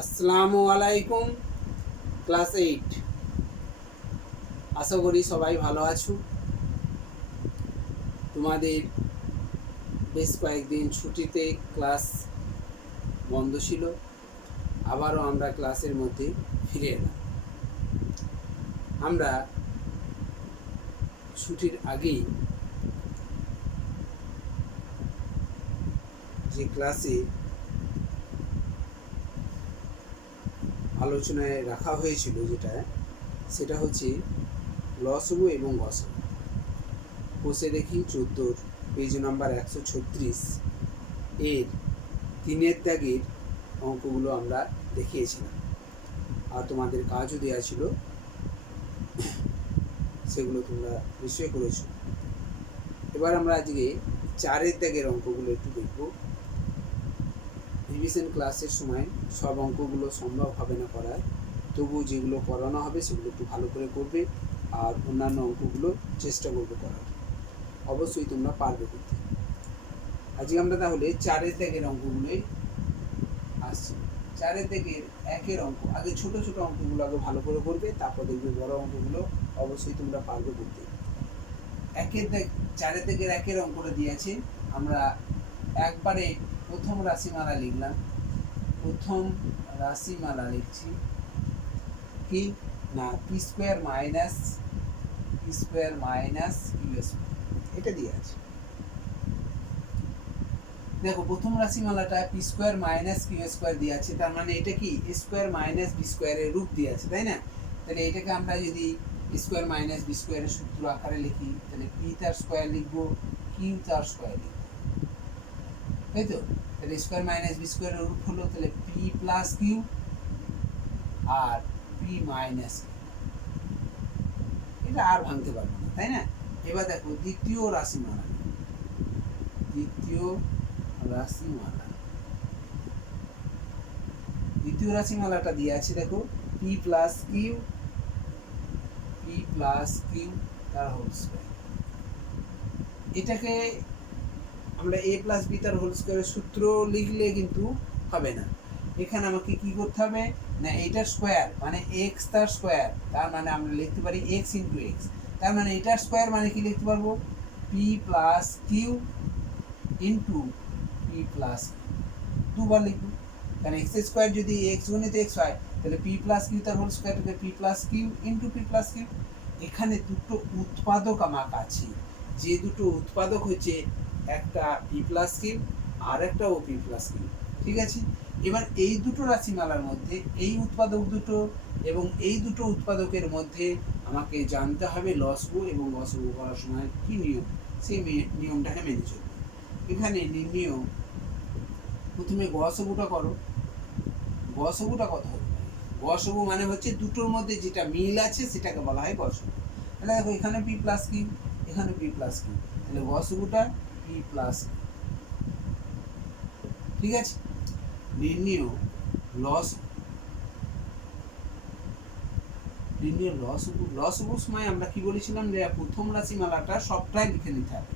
আসসালামু আলাইকুম। ক্লাস 8, আশা করি সবাই ভালো আছো। তোমাদের বেশ কয়েকদিন ছুটিতে ক্লাস বন্ধ ছিল, আবারও আমরা ক্লাসের মধ্যে ফিরে এলাম। আমরা ছুটির আগেই যে ক্লাসে আলোচনায় রাখা হয়েছিল সেটা হচ্ছে লসগু এবং গসগু। বসে দেখি 14 পেজ নাম্বার 136 এর 3 দাগের অঙ্কগুলো আমরা দেখিয়েছিলাম, আর তোমাদের কাজও দেওয়া ছিল, সেগুলো তোমরা নিশ্চয়ই করেছো। এবার আমরা আজকে 4 দাগের অঙ্কগুলো একটু দেখব। রিভিশন ক্লাসের সময় সব অঙ্কগুলো সম্ভব হবে না করার, তবু যেগুলো করানো হবে সেগুলো একটু ভালো করে করবে, আর অন্যান্য অঙ্কগুলো চেষ্টা করবে করার। অবশ্যই তোমরা পারবে করতে। আজকে আমরা তাহলে 4 দাগের অঙ্কগুলোই আসছি। 4 দাগের 1 অঙ্ক আগে ছোট ছোট অঙ্কগুলো আগে ভালো করে করবে, তারপর দেখবে বড় অঙ্কগুলো অবশ্যই তোমরা পারবে করতে। 4 দাগের 1 অঙ্কটা দিয়েছে, আমরা একবারে প্রথম রাশিমালা লিখলাম। প্রথম রাশিমালা লিখছি কি না, P square minus Q square, এটা দিয়ে আছে। দেখো প্রথম রাশিমালাটা P square minus Q square দিয়ে আছে, তার মানে এটা কি এ স্কোয়ার মাইনাস বি স্কোয়ারের রূপ দিয়ে আছে, তাই না? তাহলে এটাকে আমরা যদি স্কোয়ার মাইনাস বি স্কোয়ারের সূত্র আকারে লিখি, তাহলে পি তার স্কোয়ার লিখবো, কিউ তার স্কোয়ার লিখবো, তাই তো? তাহলে স্কোয়ার মাইনাস বি স্কোয়ারের রূপ হলো তাহলে P plus Q R P minus Q. এটা আর ভাঙতে পারবো না, তাই না? এবার দেখো দ্বিতীয় রাশিমালা দ্বিতীয় রাশিমালাটা দিয়ে আছে। দেখো পি প্লাস কিউ তার হোল স্কোয়ার। এটাকে আমরা এ প্লাস বি তার হোল স্কোয়ারের সূত্র লিখলে কিন্তু হবে না। এখানে আমাকে কি করতে হবে না, এটার স্কোয়ার মানে এক্স তার স্কোয়ার, তার মানে আমরা লিখতে পারি এক্স ইন্টু এক্স। তার মানে এটার স্কোয়ার মানে কি লিখতে পারবো, P plus Q into P plus, দুবার লিখবো, কারণ এক্স স্কোয়ার যদি এক্স গুণিত এক্স হয় তাহলে পি প্লাস কিউ তার হোল স্কোয়ার থেকে P plus Q into P plus Q. এখানে দুটো উৎপাদক আমার আছে, যে দুটো উৎপাদক হচ্ছে একটা পি প্লাস কিউ আর একটা ও পি প্লাস কিউ, ঠিক আছে? এবার এই দুটো রাশিমালার মধ্যে এই উৎপাদক দুটো এবং এই দুটো উৎপাদকের মধ্যে আমাকে জানতে হবে লসগু এবং গসগু করার সময় কি নিয়ম, সেই নিয়মটাকে মেনে চলবে। এখানে নির্ণয় প্রথমে গসগুটা করো। গসগুটা কত হবে? গসগু মানে হচ্ছে দুটোর মধ্যে যেটা মিল আছে সেটাকে বলা হয় গসগু। তাহলে দেখো এখানে পি প্লাস কিউ, এখানে পি প্লাস কিউ, তাহলে গসগুটা পি প্লাস কিউ, ঠিক আছে? নির্ণয় লসগু সময় আমরা কি বলেছিলাম যে প্রথম রাশিমালাটা সবটাই লিখে নিতে হবে।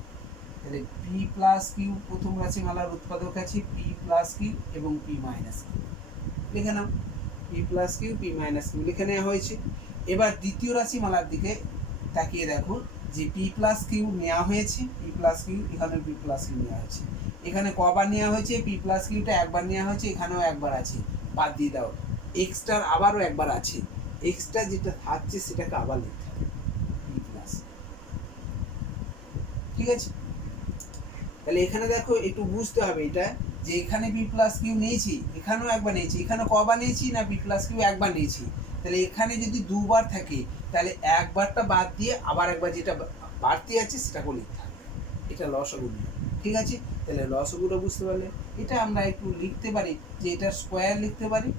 তাহলে পি প্লাস কিউ প্রথম রাশিমালার উৎপাদক আছে পি প্লাস কিউ এবং পি মাইনাস কিউ, লিখে নাও P plus Q P minus Q লিখে নেওয়া হয়েছে। এবার দ্বিতীয় রাশিমালার দিকে তাকিয়ে দেখো যে পি প্লাস কিউ নেওয়া হয়েছে, পি প্লাস কিউ এখানে পি প্লাস কিউ নেওয়া হয়েছে। এখানে কবার নেওয়া হয়েছে, পি প্লাস কিউটা একবার নেওয়া হয়েছে, এখানেও একবার আছে, বাদ দিয়ে দাও। এক্সট্রার আবারও একবার আছে, এক্সট্রা যেটা থাকছে সেটাকে আবার লিখতে হবে পি প্লাস, ঠিক আছে? তাহলে এখানে দেখো একটু বুঝতে হবে এটা, যে এখানে পি প্লাস কিউ নিয়েছি, এখানেও একবার নিয়েছি, এখানে কবার নিয়েছি না পি প্লাস কিউ একবার নিয়েছি। তাহলে এখানে যদি দুবার থাকে তাহলে একবারটা বাদ দিয়ে আবার একবার যেটা বাড়তি আছে সেটাকে লিখতে হবে। এটা লসগু নিয়ম, ঠিক আছে? তাহলে লসগুটা বুঝতে পারলে এটা আমরা একটু লিখতে পারি যে এটা স্কোয়ার লিখতে পারি,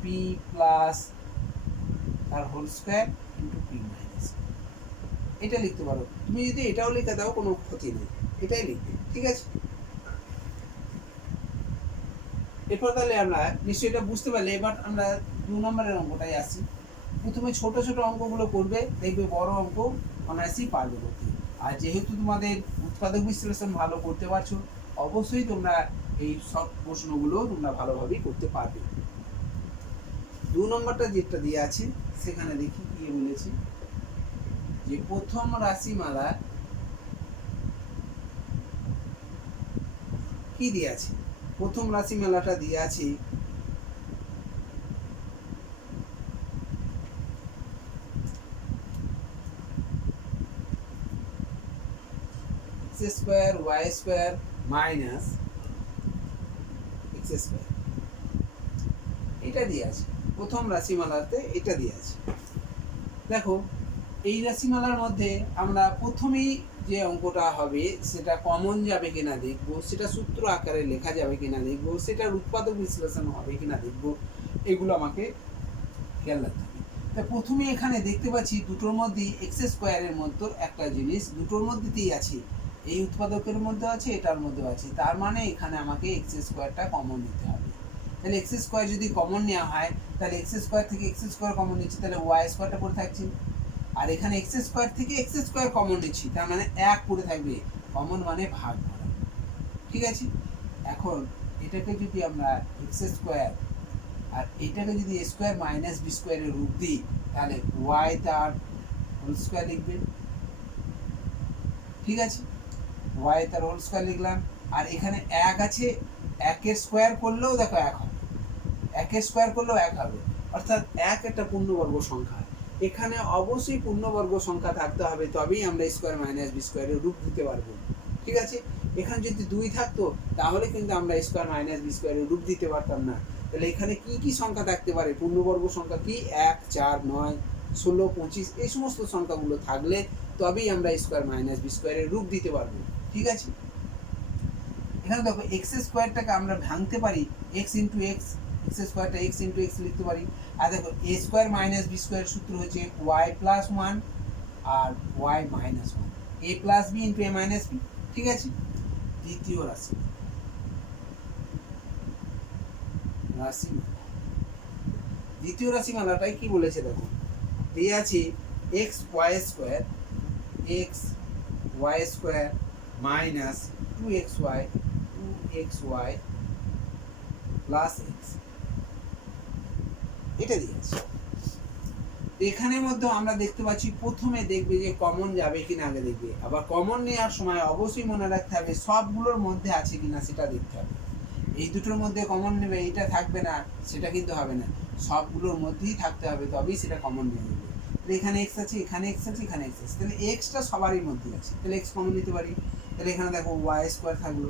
পি প্লাস তার whole square into P minus, এটা লিখতে পারো। তুমি যদি এটাও লিখে দাও কোনো ক্ষতি নেই, এটাই লিখবে, ঠিক আছে? এরপর তাহলে আমরা নিশ্চয়ই এটা বুঝতে পারলে। এবার আমরা 2 নম্বরের অঙ্কটাই আসি। প্রথমে ছোট ছোট অঙ্কগুলো করবে, দেখবে বড় অঙ্ক অনায়াসেই পারবে করতে। আর যেহেতু তোমাদের উৎপাদক বিশ্লেষণ ভালো করতে পারছো, অবশ্যই তোমরা এই সব প্রশ্নগুলো তোমরা ভালোভাবেই করতে পারবে। 2 নম্বরটা যেটা দিয়ে আছে সেখানে দেখি কি মিলেছে, যে প্রথম রাশিমালা কি দিয়ে আছে, প্রথম রাশিমালাটা দিয়ে আছে x square y square minus x square, এটা দিয়ে আছে প্রথম রাশিমালাতে, এটা দিয়ে আছে। দেখো এই রাশিমালার মধ্যে আমরা প্রথমেই যে অঙ্কটা হবে সেটা কমন যাবে কিনা দেখব, সেটা সূত্র আকারে লেখা যাবে কিনা দেখব, সেটার উৎপাদক বিশ্লেষণ হবে কিনা দেখব, এগুলো আমাকে খেয়াল রাখতে হবে। তা প্রথমে এখানে দেখতে পাচ্ছি দুটোর মধ্যেই এক্স স্কোয়ারের মতো একটা জিনিস দুটোর মধ্যেই আছে, এই উৎপাদকের মধ্যে আছে, এটার মধ্যে আছে, তার মানে এখানে আমাকে এক্স স্কোয়ারটা কমন নিতে হবে। তাহলে এক্স স্কোয়ার যদি কমন নেওয়া হয় তাহলে এক্স স্কোয়ার থেকে এক্স স্কোয়ার কমন নিচ্ছি, তাহলে ওয়াই স্কোয়ারটা পড়ে থাকছে, আর এখানে এক্স স্কোয়ার থেকে এক্স স্কোয়ার কমন নিচ্ছি, তার মানে এক পড়ে থাকবে, কমন মানে ভাগ করা, ঠিক আছে। এখন এটাকে যদি আমরা এক্স স্কোয়ার আর এটাকে যদি এ স্কোয়ার মাইনাস বি স্কোয়ারের রূপ দিই তাহলে ওয়াই তার হোল স্কোয়ার লিখবেন, ঠিক আছে, ওয়াই তার হোল স্কোয়ার লিখলাম। আর এখানে এক আছে, একের স্কোয়ার করলেও দেখো এক হবে, একের স্কোয়ার করলেও এক হবে, অর্থাৎ এক একটা পূর্ণবর্গ সংখ্যা, এখানে অবশ্যই পূর্ণবর্গ সংখ্যা থাকতে হবে, তবেই আমরা স্কোয়ার মাইনাস বি স্কোয়ারের রূপ দিতে পারবো, ঠিক আছে। এখানে যদি 2 থাকতো তাহলে কিন্তু আমরা স্কোয়ার মাইনাস বি স্কোয়ারের রূপ দিতে পারতাম না। তাহলে এখানে কি কি সংখ্যা থাকতে পারে, পূর্ণবর্গ সংখ্যা কি 1 4 9 16 25 এই সমস্ত সংখ্যাগুলো থাকলে তবেই আমরা স্কোয়ার মাইনাস বি স্কোয়ারের রূপ দিতে পারবো, ঠিক আছে। এখানে দেখো এক্স স্কোয়ারটাকে আমরা ভাঙতে পারি এক্স ইন্টু এক্স, এক্স স্কোয়ারটা এক্স ইন্টু এক্স লিখতে পারি। আর দেখো A square minus B square সূত্র হচ্ছে ওয়াই প্লাস ওয়ান আর Y minus one, A plus B into A minus B, ঠিক আছে। দ্বিতীয় রাশিমালা, দ্বিতীয় রাশিমালাটাই কি বলেছে দেখো, দিয়ে আছে X Y square minus 2xy plus X, এটা দিয়েছি। এখানের মধ্যে আমরা দেখতে পাচ্ছি প্রথমে দেখবে যে কমন যাবে কিনা আগে দেখবে, আবার কমন নেওয়ার সময় অবশ্যই মনে রাখতে হবে সবগুলোর মধ্যে আছে কিনা সেটা দেখতে হবে। এই দুটোর মধ্যে কমন নেবে, এটা থাকবে না সেটা কিন্তু হবে না, সবগুলোর মধ্যেই থাকতে হবে, তবেই সেটা কমন নিয়ে যাবে। এখানে এক্স আছে, এখানে এক্স আছে, এখানে এক্স আছে, তাহলে এক্সটা সবারই মধ্যে আছে, তাহলে এক্স কমন নিতে পারি। তাহলে এখানে দেখো ওয়াই স্কোয়ার থাকলো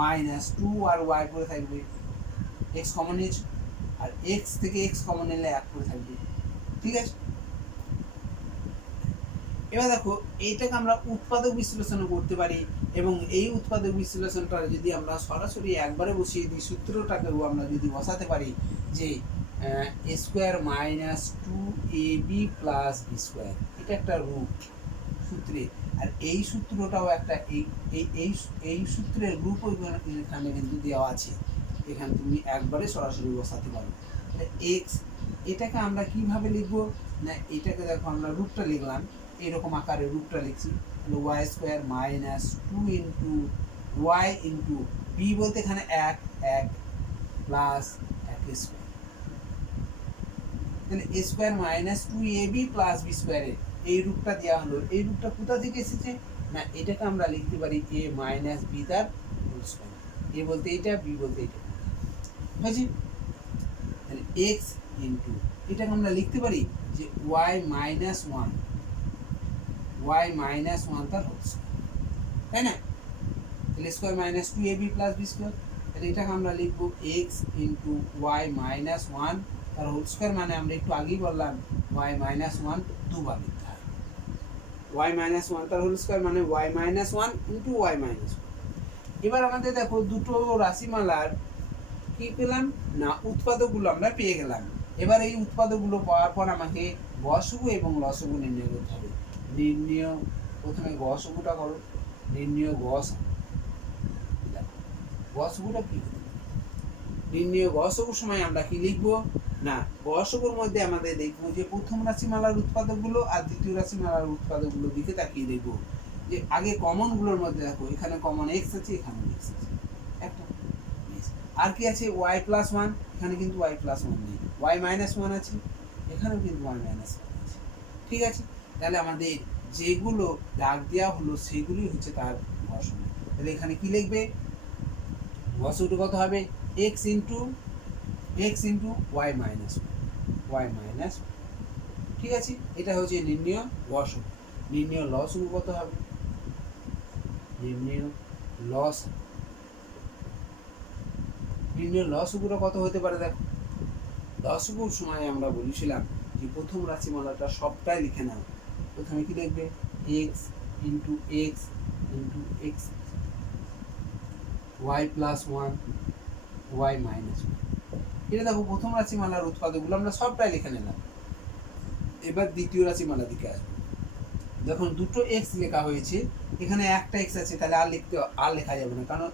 মাইনাস 2 আর ওয়াই করে থাকবে, এক্স কমন নিয়েছে, আর এক্স থেকে এক্স কমন নিলে 1 করে থাকবে, ঠিক আছে। এবার দেখো এইটাকে আমরা উৎপাদক বিশ্লেষণ করতে পারি, এবং এই উৎপাদক বিশ্লেষণটা যদি আমরা সরাসরি একবারে বসিয়ে দিই, সূত্রটাকেও আমরা যদি বসাতে পারি যে A square minus 2ab plus B square, এটা একটা রূপ সূত্রে, আর এই সূত্রটাও একটা এই সূত্রের রূপ এখানে কিন্তু দেওয়া আছে, এখানে তুমি একবারে সরাসরি বসাতে পারো। এক্স এটাকে আমরা কিভাবে লিখবো না, এটাকে দেখো আমরা রূপটা লিখলাম, এরকম আকারে রূপটা লিখছি, Y square minus 2 into Y into B বলতে এখানে 1 প্লাস 1 স্কোয়ার, তাহলে A square minus 2ab plus B স্কোয়ারের এই রূপটা দেওয়া হলো। এই রূপটা কোথা থেকে এসেছে না, এটাকে আমরা লিখতে পারি এ মাইনাস বি তার হোল স্কোয়ার, এ বলতে এটা, বি বলতে এটা, বুঝছি। তাহলে এক্স ইন্টু এটাকে আমরা লিখতে পারি যে ওয়াই মাইনাস ওয়ান তার হোল স্কোয়ার, তাই না। তাহলে square minus 2ab plus B square, তাহলে এটাকে আমরা লিখবো X into Y minus one তার হোল স্কোয়ার, মানে আমরা একটু আগেই বললাম ওয়াই মাইনাস ওয়ান দুবার লিখতে হয়, ওয়াই মাইনাস ওয়ান তার হোল স্কোয়ার মানে Y minus one into Y minus one. এবার আমাদের দেখো দুটো রাশিমালার কি পেলাম না, উৎপাদকগুলো আমরা পেয়ে গেলাম। এবার এই উৎপাদকগুলো পাওয়ার পর আমাকে গসগু এবং লসগু নির্ণয় করতে হবে। নির্ণয় প্রথমে গসগুটা করো, নির্ণয় গসগুটা কি, নির্ণয় গসগুর সময় আমরা কি লিখবো না, গসগুর মধ্যে আমাদের দেখবো যে প্রথম রাশিমালার উৎপাদকগুলো আর দ্বিতীয় রাশিমালার উৎপাদকগুলো দিকে তাকিয়ে দেখবো যে আগে কমনগুলোর মধ্যে দেখো এখানে কমন এক্স আছে, এখানে এক্স আছে একটা, আর কি আছে ওয়াই প্লাস ওয়ান, এখানে কিন্তু ওয়াই প্লাস ওয়ান নেই, ওয়াই মাইনাস ওয়ান আছে, এখানেও কিন্তু ওয়াই মাইনাস ওয়ান আছে। ঠিক আছে, তাহলে আমাদের যেগুলো দাগ দেওয়া হলো সেগুলি হচ্ছে তার গসাগু। তাহলে এখানে কি লিখবে, গসাগুটা কত হবে, X into Y minus Y minus. ঠিক আছে, এটা হচ্ছে নির্ণয় গসাগু। নির্ণয় লসাগু কত হবে, নির্ণয় লসাগুটা কত হতে পারে দেখো। লসাগুর সময় আমরা বলেছিলাম যে প্রথম রাশিমালাটা সবটাই লিখে নাও। প্রথমে কি লিখবে, X into X Y plus one Y minus one. এটা দেখো প্রথম রাশিমালার উৎপাদকগুলো আমরা সবটাই লিখে নিলাম। এবার দ্বিতীয় রাশিমালা দিকে আসবে। যখন দুটো এক্স লেখা হয়েছে, এখানে একটা এক্স আছে, তাহলে আর লেখা যাবে না, কারণ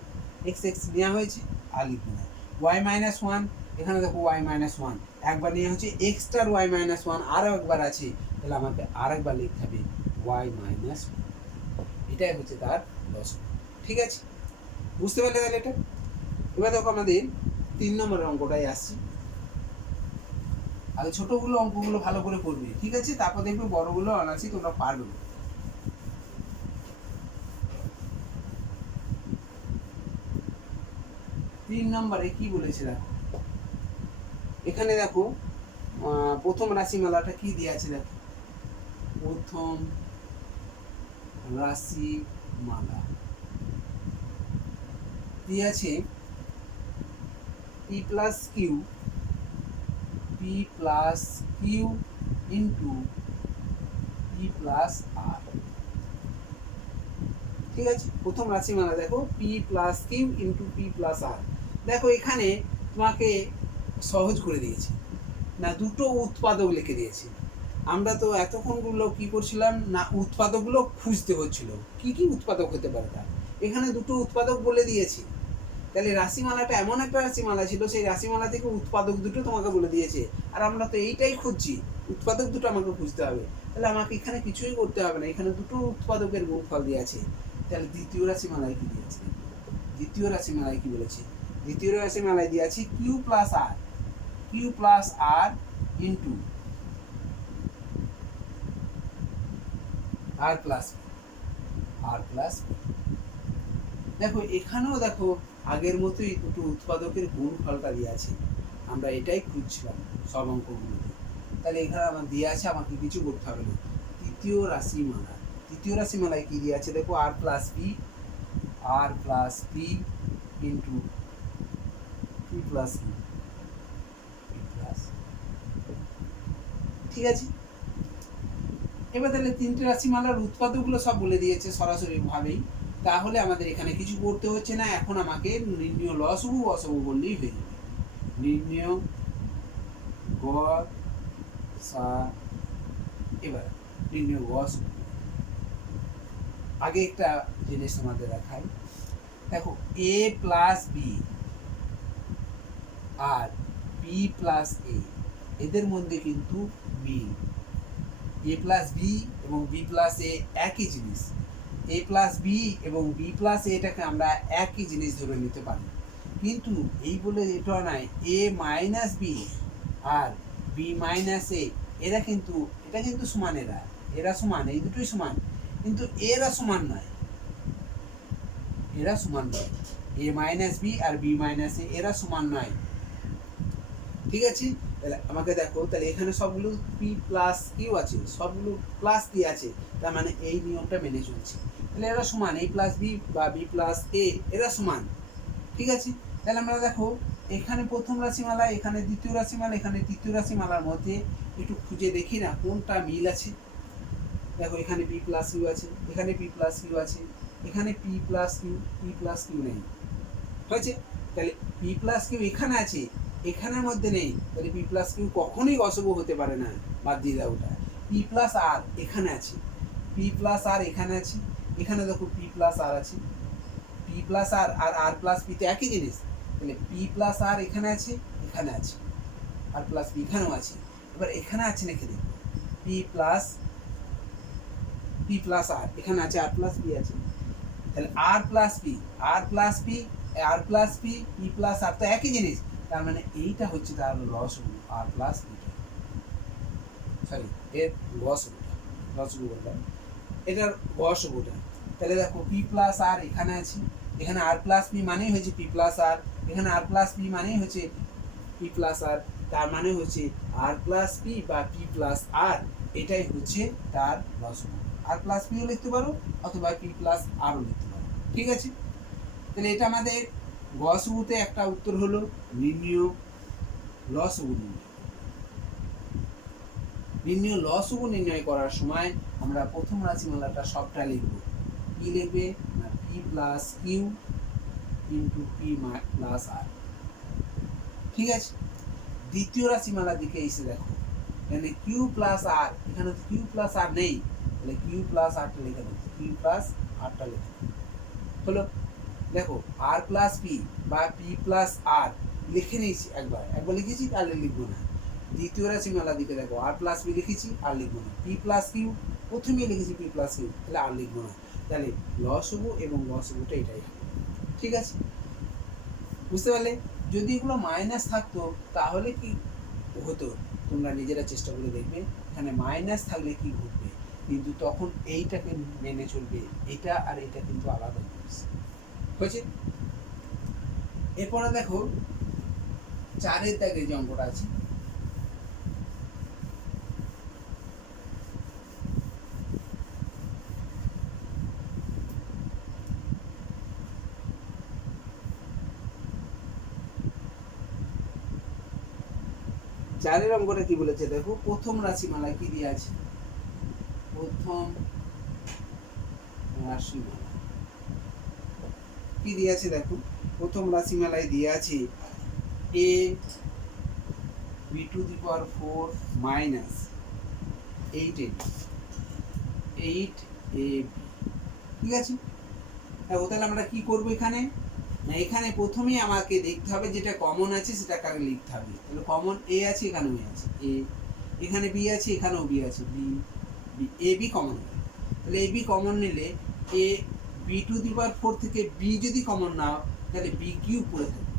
এক্স নেওয়া হয়েছে, আর লিখবে না। ওয়াই মাইনাস ওয়ান, এখানে দেখো ওয়াই মাইনাস ওয়ান একবার নেওয়া হচ্ছে, এক্সট্রার ওয়াই মাইনাস ওয়ান আরও একবার আছে, তাহলে আমাকে আরেকবার লিখতে হবে ওয়াই মাইনাস ওয়ান। এটাই হচ্ছে তার লসাগু। ঠিক আছে, বুঝতে পারলে তাহলে এটা। এবার দেখো আমাদের 3 নম্বরের অঙ্কটাই আসছি। আগে ছোটগুলো অঙ্কগুলো ভালো করে করবে, ঠিক আছে, তারপর দেখবে বড়গুলো অনায়াসই তোমরা পারবে। 3 নম্বরে কি বলেছে দেখো, এখানে দেখো প্রথম রাশিমালাটা কি দিয়ে আছে দেখো, প্রথম রাশিমালা দিয়ে আছে P plus Q into P plus R. ঠিক আছে, প্রথম রাশিমালা দেখো P plus Q into P plus R. দেখো এখানে তোমাকে সহজ করে দিয়েছে না, দুটো উৎপাদক লিখে দিয়েছে। আমরা তো এতক্ষণগুলো কি করছিলাম না, উৎপাদকগুলো খুঁজতে হচ্ছিল কি কি উৎপাদক হতে পারে তার। এখানে দুটো উৎপাদক বলে দিয়েছি, তাহলে রাশিমালাটা এমন একটা রাশিমালা ছিল, সেই রাশিমালা থেকে উৎপাদক দুটো তোমাকে বলে দিয়েছে, আর আমরা তো এইটাই খুঁজছি, উৎপাদক দুটো আমাকে খুঁজতে হবে। তাহলে আমাকে এখানে কিছুই করতে হবে না, এখানে দুটো উৎপাদকের গুণফল দিয়েছে। তাহলে দ্বিতীয় রাশিমালায় কি দিয়েছে, দ্বিতীয় রাশিমালায় কি বলেছে, দ্বিতীয় রাশিমালায় দিয়েছে কিউ প্লাস আর ইন্টু আর প্লাস। দেখো এখানেও দেখো আগের মতোই দুটো উৎপাদকের গুণফলটা দিয়ে আছে, আমরা এটাই খুঁজছিলাম সব অঙ্কগুলোতে। তাহলে এখানে আমার দিয়ে আছে, আমাকে কিছু করতে হবে না। তৃতীয় রাশিমালায় কি দিয়ে আছে দেখো, R plus P into P plus P. ঠিক আছে, এবার তাহলে 3টে রাশিমালার উৎপাদকগুলো সব বলে দিয়েছে সরাসরি ভাবেই, তাহলে আমাদের এখানে কিছু করতে হচ্ছে না। এখন আমাকে নির্ণয় লসাগু গসাগু বললেই হয়ে যাবে। নির্ণয় এবার নির্ণয় গসাগু। আগে একটা জিনিস তোমাদের দেখাই, দেখো এ প্লাস বি আর বি প্লাস এ, এদের মধ্যে কিন্তু মিল। এ প্লাস বি এবং বি প্লাস এ একই জিনিস, এ প্লাস বি এবং বি প্লাস এটাকে আমরা একই জিনিস ধরে নিতে পারি, কিন্তু এই বলে এটা নয় এ মাইনাস বি আর বি মাইনাস এ এরা কিন্তু, এটা কিন্তু সমান, এরা সমান, এই দুটোই সমান, কিন্তু এরা সমান নয়, এ মাইনাস বি আর বি মাইনাস এ এরা সমান নয়। ঠিক আছে, তাহলে আমাকে দেখো, তাহলে এখানে সবগুলো পি প্লাস কিউ আছে, সবগুলো প্লাস দিয়ে আছে, তার মানে এই নিয়মটা মেনে চলছে। তাহলে এরা সমান, এ প্লাস বি বা বি প্লাস এ এরা সমান। ঠিক আছে, তাহলে আমরা দেখো এখানে প্রথম রাশিমালা, এখানে দ্বিতীয় রাশিমালা, এখানে তৃতীয় রাশিমালার মধ্যে একটু খুঁজে দেখি না কোনটা মিল আছে। দেখো এখানে পি প্লাস কিউ আছে, এখানে পি প্লাস কিউ আছে, এখানে পি প্লাস কিউ নেই, হয়েছে। তাহলে পি প্লাস কিউ এখানে আছে, এখানের মধ্যে নেই, তাহলে পি প্লাস কিউ কখনোই গসাগু হতে পারে না, বাদ দিয়ে দাও ওটা। পি প্লাস আর এখানে আছে, পি প্লাস আর এখানে আছে, এখানে দেখো পি প্লাস আর আছে, পি প্লাস আর আর আর প্লাস পিতে একই জিনিস, তাহলে পি প্লাস আর এখানে আছে, আর প্লাস পি এখানেও আছে। এবার এখানে আছে নাকি দেখো, পি প্লাস আর এখানে আছে, আর প্লাস পি আছে, তাহলে আর প্লাস পি পি প্লাস আর তো একই জিনিস, তার মানে এইটা হচ্ছে তার লসাগু। আর প্লাস বিটা, সরি এর গসগু বললাম, এটার গসগুটা। তাহলে দেখো পি প্লাস আর এখানে আছে, এখানে আর প্লাস পি মানেই হচ্ছে পি প্লাস আর, এখানে আর প্লাস পি মানেই হচ্ছে পি প্লাস আর, তার মানে হচ্ছে আর প্লাস পি বা পি প্লাস আর, এটাই হচ্ছে তার লসগু। আর প্লাস পিও লিখতে পারো অথবা পি প্লাস আরও লিখতে পারো, ঠিক আছে। তাহলে এটা আমাদের গসগুতে একটা উত্তর হলো। নির্ণয় লসগু নির্ণয় করার সময় আমরা প্রথম রাশিমালাটা সবটা লিখব। কি লিখবে না P plus Q into P plus R, ঠিক আছে। দ্বিতীয় রাশিমালার দিকে এসে দেখো, এখানে কিউ প্লাস আর, এখানে কিউ প্লাস আর নেই, তাহলে কিউ প্লাস আরটা লিখে দেবো, কিউ প্লাস আরটা লিখে হলো। দেখো আর প্লাস পি বা পি প্লাস আর লিখে নিয়েছি, একবার লিখেছি, তাহলে লিখবো না। দ্বিতীয় রাশিমালার দিকে দেখো, আর প্লাস পি লিখেছি, আর লিখবো না। পি প্লাস কিউ প্রথমে লিখেছি, পি প্লাস কিউ, তাহলে আর লিখবো না। তাহলে লসগু এবং গসগুটা এটাই হবে, ঠিক আছে। বুঝতে পারলে? যদি এগুলো মাইনাস থাকতো তাহলে কি হতো তোমরা নিজেরা চেষ্টা করে দেখবে, এখানে মাইনাস থাকলে কি ঘটবে, কিন্তু তখন এইটাকে মেনে চলবে, এটা আর এটা কিন্তু আলাদা জিনিস হয়েছে। এরপরে দেখো 4 দাগে যে অঙ্কটা আছে, চারের অঙ্কটা কি বলেছে দেখো, প্রথম রাশিমালায় কি দিয়ে আছে, প্রথম রাশিমালা কি দিয়ে আছে দেখো, প্রথম রাশিমালায় দিয়ে আছে a b⁴ মাইনাস 8ab, ঠিক আছে। তাহলে আমরা কি করবো এখানে না, এখানে প্রথমেই আমাকে দেখতে হবে যেটা কমন আছে সেটাকে আগে লিখতে হবে। তাহলে কমন এ আছে, এখানেও আছে এ, এখানে বি আছে, এখানেও বি আছে, এ বি কমন। তাহলে এ বি কমন নিলে এ b⁴ থেকে বি যদি কমন নাও তাহলে বি কিউব পড়ে থাকবে,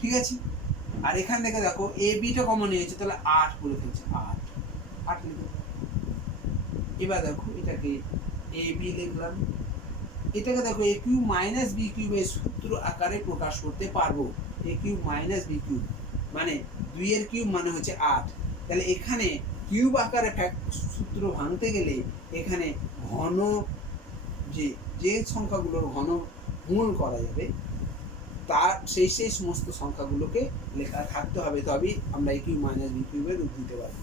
ঠিক আছে। আর এখান থেকে দেখো এ বিটা কমন নিয়েছে, তাহলে 8 পড়ে ফেলছে, 8 লিখো। এবার দেখো এটাকে এ বি লিখলাম, এটাকে দেখো এ কিউব মাইনাস বি কিউবের সূত্র আকারে প্রকাশ করতে পারবো। এ কিউব মাইনাস বি কিউব মানে 2 এর কিউব মানে হচ্ছে 8। তাহলে এখানে কিউব আকারে সূত্র ভাঙতে গেলে এখানে ঘন যে সংখ্যাগুলোর ঘন মূল করা যাবে তার সেই সমস্ত সংখ্যাগুলোকে লেখা থাকতে হবে, তবেই আমরা এ কিউব মাইনাস বি কিউবের রূপ দিতে পারবো।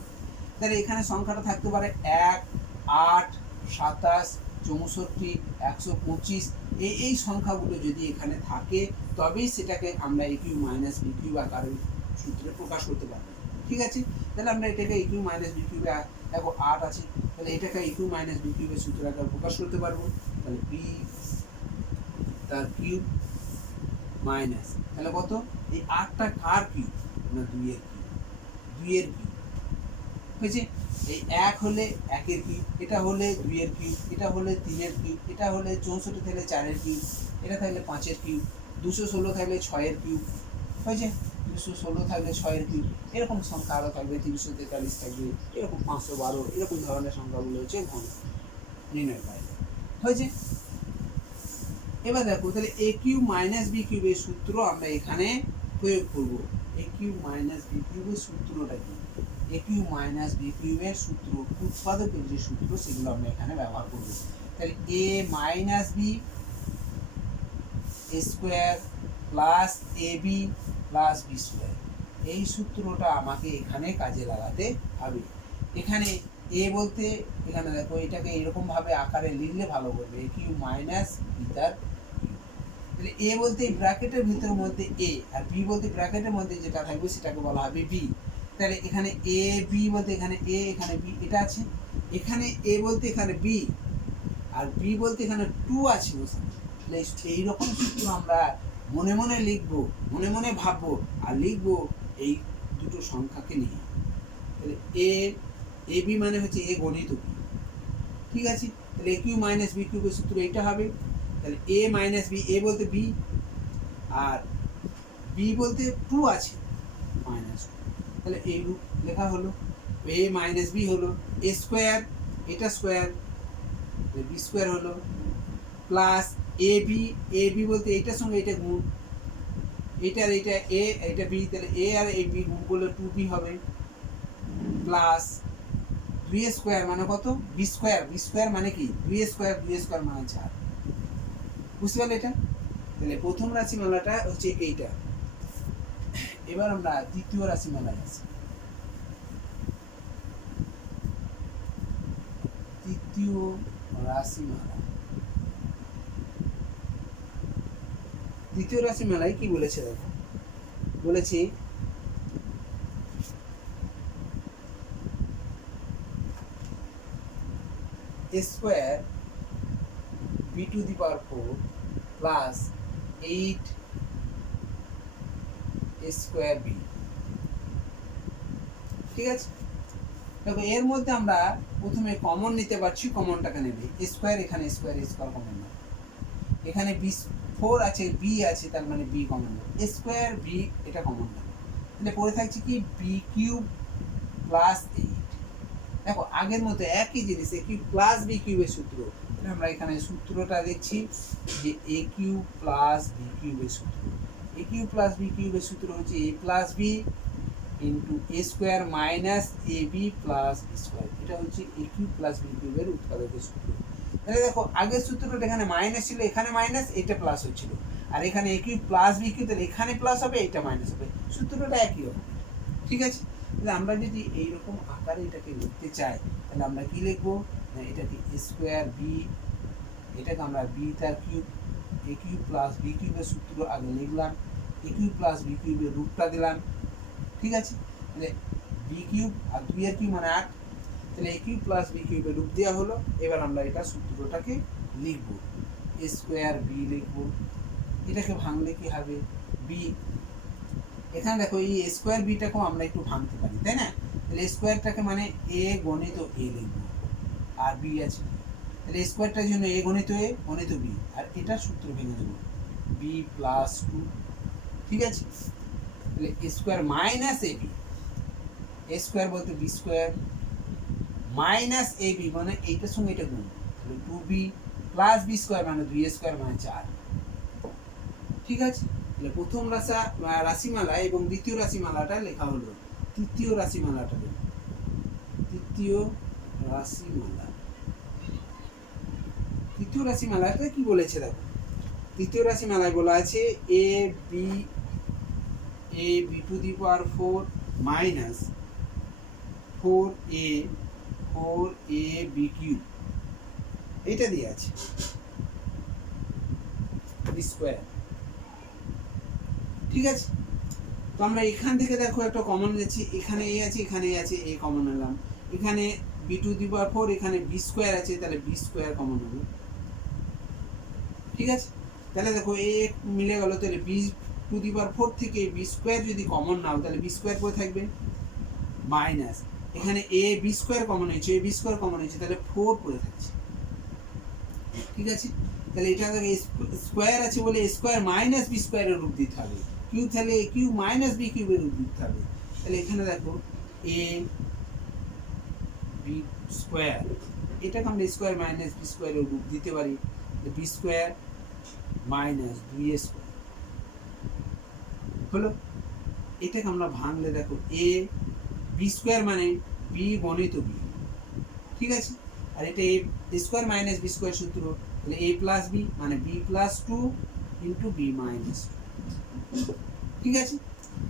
তাহলে এখানে সংখ্যাটা থাকতে পারে 1, 8, 27, 64, 125, এই সংখ্যাগুলো যদি এখানে থাকে তবেই সেটাকে আমরা এ কিউব মাইনাস বি কিউব আকারে সূত্রে প্রকাশ করতে পারবো, ঠিক আছে। তাহলে আমরা এটাকে এ কিউব মাইনাস বি কিউবে, দেখো 8 আছে, তাহলে এটাকে এ কিউব মাইনাস বি কিউবের সূত্র আকারে প্রকাশ করতে পারবো। তাহলে বি তার কিউব মাইনাস, তাহলে কত, এই 8টা কার কিউব না 2 এর কিউব, 2 এর কিউব হয়েছে। এই 1 হলে 1 এর কিউব, এটা হলে 2 এর কিউব, এটা হলে 3 এর কিউব, এটা হলে 64 থাকলে 4 এর কিউব, এটা থাকলে 5 এর কিউব, 216 থাকলে 6 এর কিউব হয়েছে, 216 থাকলে 6 এর কিউব, এরকম সংখ্যা আরও থাকবে, 343 থাকবে, এরকম 512, এরকম ধরনের সংখ্যাগুলো হচ্ছে ঘন নির্ণয় করা যায় হয়েছে। এবার দেখো তাহলে এ কিউব মাইনাস বি কিউবের সূত্র আমরা এখানে প্রয়োগ করব। এ কিউব মাইনাস বি কিউবের সূত্রটা কি, এ কিউব মাইনাস বি কিউবের সূত্র, উৎপাদকের যে সূত্র সেগুলো আমরা এখানে ব্যবহার করব। তাহলে এ minus B square plus A B plus B square, এই সূত্রটা আমাকে এখানে কাজে লাগাতে হবে। এখানে এ বলতে, এখানে দেখো এটাকে এরকম ভাবে আকারে লিখলে ভালো করবে, এ কিউব মাইনাস বি তার কিউব। তাহলে এ বলতে এই ব্র্যাকেটের ভিতরের মধ্যে এ, আর বি বলতে ব্র্যাকেটের মধ্যে যেটা থাকবে সেটাকে বলা হবে বি। তাহলে এখানে এ বি বলতে এখানে এ, এখানে বি, এটা আছে। এখানে এ বলতে এখানে বি, আর বি বলতে এখানে 2 আছে। তাহলে এইরকম সূত্র আমরা মনে মনে লিখবো, মনে মনে ভাববো, আর লিখবো এই দুটো সংখ্যাকে নিয়ে। তাহলে এ বি মানে হচ্ছে এ গণিত বি, ঠিক আছে। তাহলে এ কিউ মাইনাস বি কিউবের সূত্র এইটা হবে। তাহলে এ মাইনাস বি, এ বলতে বি, আর বি বলতে টু আছে মাইনাস টু, তাহলে এই রূপ লেখা হলো। এ মাইনাস বি হলো এ স্কোয়ার, এটা স্কোয়ার বি স্কোয়ার হলো, প্লাস এ বি বলতে এইটার সঙ্গে এটা গুণ, এইটার এইটা এ এইটা বি, তাহলে এ আর এ বি গুণ করলে টু বি হবে, প্লাস 2a স্কোয়ার মানে কত, বি স্কোয়ার মানে কি 2a স্কোয়ার মানে 4। বুঝতে পারলে এটা? তাহলে প্রথম রাশিমালাটা হচ্ছে এইটা। এবার আমরা দ্বিতীয় রাশিমালায় আসি। তৃতীয় রাশিমালা, দ্বিতীয় রাশিমালায় কি বলেছে দেখো, বলেছি a square b to the power 4 plus 8 a square b। ঠিক আছে, দেখো এর মধ্যে আমরা প্রথমে কমন নিতে পারছি, কমনটাকে নেবে স্কোয়ার, এখানে স্কোয়ার কমন না, এখানে বি 4 আছে বি আছে, তার মানে বি কমন নেবে, স্কোয়ার বি এটা কমন নেবে, তাহলে পড়ে থাকছে কি বি কিউব প্লাস 8। দেখো আগের মতো একই জিনিস, এ কিউব প্লাস বি কিউবের সূত্র, আমরা এখানে সূত্রটা দেখছি যে এ কিউব প্লাস বি কিউবের সূত্র, এ কিউব প্লাস বি কিউবের সূত্র হচ্ছে এ plus B into A square minus A B plus square, এটা হচ্ছে এ কিউব প্লাস বি কিউবের উৎপাদকের সূত্র। তাহলে দেখো আগের সূত্রটা এখানে মাইনাস ছিল, এখানে মাইনাস, এটা প্লাস হচ্ছিল, আর এখানে এ কিউব প্লাস বি কিউব, তাহলে এখানে প্লাস হবে, এটা মাইনাস হবে, সূত্রটা একই রকম। ঠিক আছে, তাহলে আমরা যদি এইরকম আকারে এটাকে লিখতে চাই, তাহলে আমরা কি লিখবো, এটাকে স্কোয়ার বি, এটাকে আমরা বি তার কিউব, এ কিউব প্লাস বি কিউবের সূত্র আগে লিখলাম, এ কিউব প্লাস বি কিউবের রূপটা দিলাম। ঠিক আছে, তাহলে বি কিউব আর 2 এর কিউব মানে 8, তাহলে এ কিউব প্লাস বি কিউবের রূপ দেওয়া হলো। এবার আমরা এটা সূত্রটাকে লিখবো, এ স্কোয়ার বি লিখবো, এটাকে ভাঙলে কি হবে বি, এখানে দেখো এই স্কোয়ার বিটাকেও আমরা একটু ভাঙতে পারি, তাই না? তাহলে স্কোয়ারটাকে মানে এ গণিত এ লিখবো, আর বি আছে, তাহলে স্কোয়ারটার জন্য এ গণিত বি, আর এটা সূত্র ভেঙে দেবো বি প্লাস 2। ঠিক আছে, তাহলে স্কোয়ার মাইনাস এ বি, এ স্কোয়ার বলতে B square minus A B মানে এইটার সঙ্গে এটা গুণ, তাহলে 2b প্লাস বি স্কোয়ার মানে 2a স্কোয়ার মানে 4। ঠিক আছে, তাহলে প্রথম রাশিমালা এবং দ্বিতীয় রাশিমালাটা লেখা হলো। তৃতীয় রাশিমালাটা দেখো, তৃতীয় রাশিমালাটা কি বলেছে দেখো, তৃতীয় রাশিমালায় বলা আছে A B to the power 4 minus 4a B cube, এটা দিয়ে আছে বি স্কোয়ার। ঠিক আছে, তো আমরা এখান থেকে দেখো একটা কমন নিচ্ছি, এখানে এ আছে এখানে এ আছে, এ কমন নিলাম, এখানে বি টু দি পাওয়ার 4 এখানে বি স্কোয়ার আছে, তাহলে বি স্কোয়ার কমন হবে। ঠিক আছে, তাহলে দেখো এ মিলে গেল, তাহলে বি টু দি পাওয়ার 4 থেকে বি স্কোয়ার যদি কমন নাও, তাহলে বি স্কোয়ার পড়ে থাকবে মাইনাস, এখানে এ বি স্কোয়ার কমন হয়েছে, এ বি স্কোয়ার কমন হয়েছে, তাহলে 4 পড়ে থাকছে। ঠিক আছে, তাহলে এটা স্কোয়ার আছে বলে স্কোয়ার মাইনাস বি স্কোয়ারের রূপ দিতে হবে, কিউব তাহলে এ কিউব মাইনাস বি কিউবের রূপ দিতে হবে। তাহলে এখানে দেখো এ বি স্কোয়ার, এটাকে আমরা স্কোয়ার মাইনাস বি স্কোয়ারের রূপ দিতে পারি, B square minus 2a square হলো। এটাকে আমরা ভাঙলে দেখো এ বি স্কোয়ার মানে বি গণিত বি। ঠিক আছে, আর এটা A square minus B square সূত্র, তাহলে এ প্লাস বি মানে B plus 2 into B minus 2। ঠিক আছে,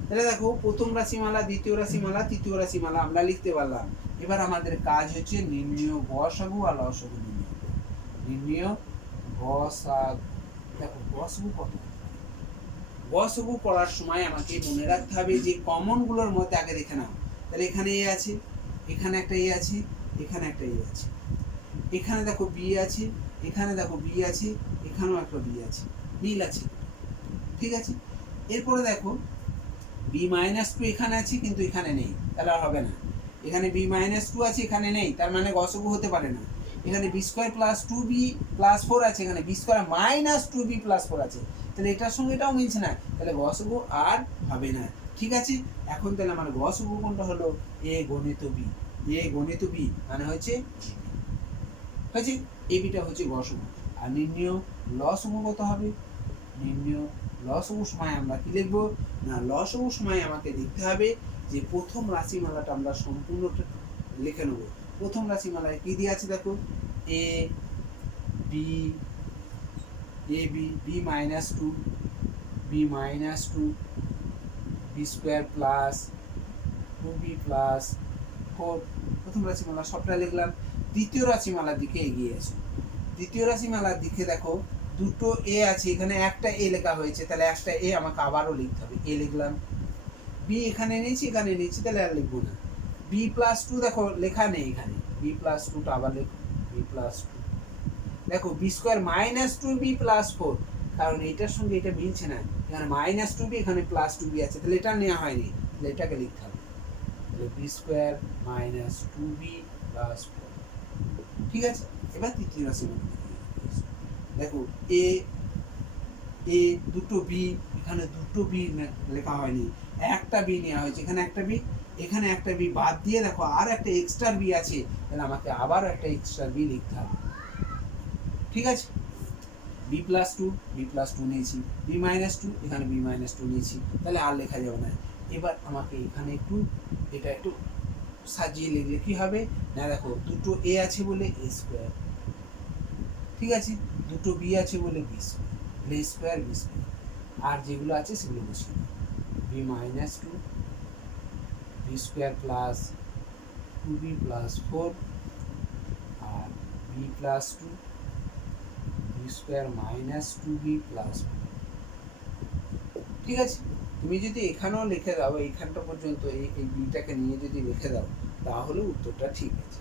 তাহলে দেখো প্রথম রাশিমালা, দ্বিতীয় রাশিমালা, তৃতীয় রাশিমালা আমরা লিখতে পারলাম। এবার আমাদের কাজ হচ্ছে নির্ণয় গসাগু আর লসাগু নির্ণয় গসাগু। দেখো গসাগু কত, গসাগু করার সময় আমাকে মনে রাখতে হবে যে কমনগুলোর মধ্যে আগে দেখে নাও, তাহলে এখানে এ আছে, এখানে একটা এ আছে, এখানে একটা এ আছে, এখানে দেখো বি আছে, এখানে দেখো বি আছে, এখানেও একটা বি আছে, মিল আছে। ঠিক আছে, এরপরে দেখো বি মাইনাস 2 এখানে আছে কিন্তু এখানে নেই, তাহলে আর হবে না, এখানে বি মাইনাস 2 আছে এখানে নেই, তার মানে গসাগু হতে পারে না। এখানে B square plus 2b plus 4 আছে, এখানে B square minus 2b plus 4 আছে, তাহলে এটার সঙ্গে এটাও মিলছে না, তাহলে গসগু আর হবে না। ঠিক আছে, এখন তাহলে আমার গসগু কোনটা হলো? এ গণিত বি। এ গণিত বি মানে হচ্ছে হয়েছে, এ বিটা হচ্ছে গসগু। আর নির্ণয় লসগু কত হবে? নির্ণয় লসগু সময় আমরা কি লিখবো? না, লসগু সময় আমাকে দেখতে হবে যে প্রথম রাশিমালাটা আমরা সম্পূর্ণটা লিখে নেব। প্রথম রাশিমালায় কি দিয়ে আছে দেখো, A B, A B, B minus two, B minus two, B square plus two B plus four. প্রথম রাশিমালা সবটা লিখলাম। দ্বিতীয় রাশিমালার দিকে এগিয়ে আছে। দ্বিতীয় রাশিমালার দিকে দেখো দুটো এ আছে, এখানে একটা এ লেখা হয়েছে, তাহলে একটা এ আমাকে আবারও লিখতে হবে। এ লিখলাম, বি এখানে নিয়েছি, এখানে নিয়েছি, তাহলে আর লিখবো না। বি প্লাস টু দেখো লেখা নেই এখানে, বি প্লাস টুটা আবার লিখো, বি প্লাস টু। দেখো B square minus two B plus four, কারণ এইটার সঙ্গে এটা মিলছে না, এখানে মাইনাস টু বি, এখানে প্লাস টু বি আছে, তাহলে এটা নেওয়া হয়নি, তাহলে এটাকে লিখতে হবে। তাহলে B square minus two B plus four. ঠিক আছে, এবার তৃতীয় রাশি দেখো, এ এ দুটো বি, এখানে দুটো বি লেখা হয়নি, একটা বি নেওয়া হয়েছে, এখানে একটা বি, এখানে একটা বি বাদ দিয়ে দেখো আর একটা এক্সট্রা বি আছে, তাহলে আমাকে আবার একটা এক্সট্রা বি লিখতে হবে। ঠিক আছে, B plus two, B plus two নিয়েছি, বি মাইনাস টু, এখানে বি মাইনাস টু নিয়েছি, তাহলে আর লেখা যাবে না। এবার আমাকে এখানে একটু এটা একটু সাজিয়ে লিখলে কি হবে না, দেখো দুটো এ আছে বলে এ স্কোয়ার, ঠিক আছে, দুটো বি আছে বলে B square, B square B square, আর যেগুলো আছে সেগুলো বসিয়ে B minus two, B square plus two B plus four, আর B plus two, B square minus two B plus. ঠিক আছে, তুমি যদি এখানেও লিখে দাও, এইখানটা পর্যন্ত এই বিটাকে নিয়ে যদি লিখে দাও, তাহলে উত্তরটা ঠিক আছে।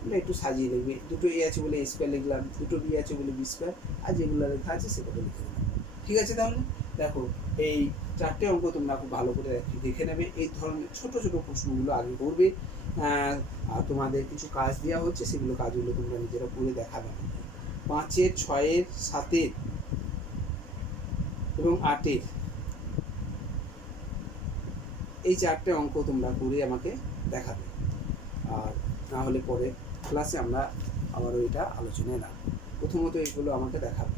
আমরা একটু সাজিয়ে লিখবে, দুটো এ আছে বলে এ স্কোয়ার লিখলাম, দুটো বি আছে বলে বি স্কোয়ার, আর যেগুলো লেখা আছে সেগুলো লিখে দিলাম। ঠিক আছে, তাহলে দেখো এই চারটে অঙ্ক তোমরা খুব ভালো করে দেখে নেবে। এই ধরনের ছোট ছোট প্রশ্নগুলো আগে করবে, আর তোমাদের কিছু কাজ দেওয়া হচ্ছে, সেগুলো কাজগুলো তোমরা নিজেরা করে দেখাবে। 5-এর, 6-এর, 7-এর এবং 8-এর এই চারটে অঙ্ক তোমরা করে আমাকে দেখাবে, আর না হলে পরে ক্লাসে আমরা আবার ওইটা আলোচনায় রাখবো। প্রথমত এইগুলো আমাকে দেখাবে।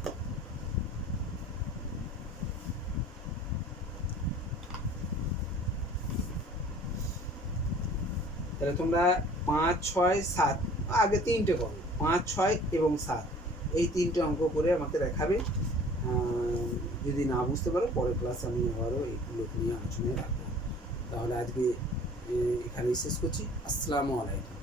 তাহলে তোমরা 5, 6, 7, আগে 3টে করো, 5, 6 এবং 7 এই 3টে অঙ্ক করে আমাকে দেখাবে। যদি না বুঝতে পারো পরের ক্লাসে আমি আবারও এইগুলো নিয়ে আলোচনায় রাখবো। তাহলে আজকে এখানেই শেষ করছি। আসসালামু আলাইকুম।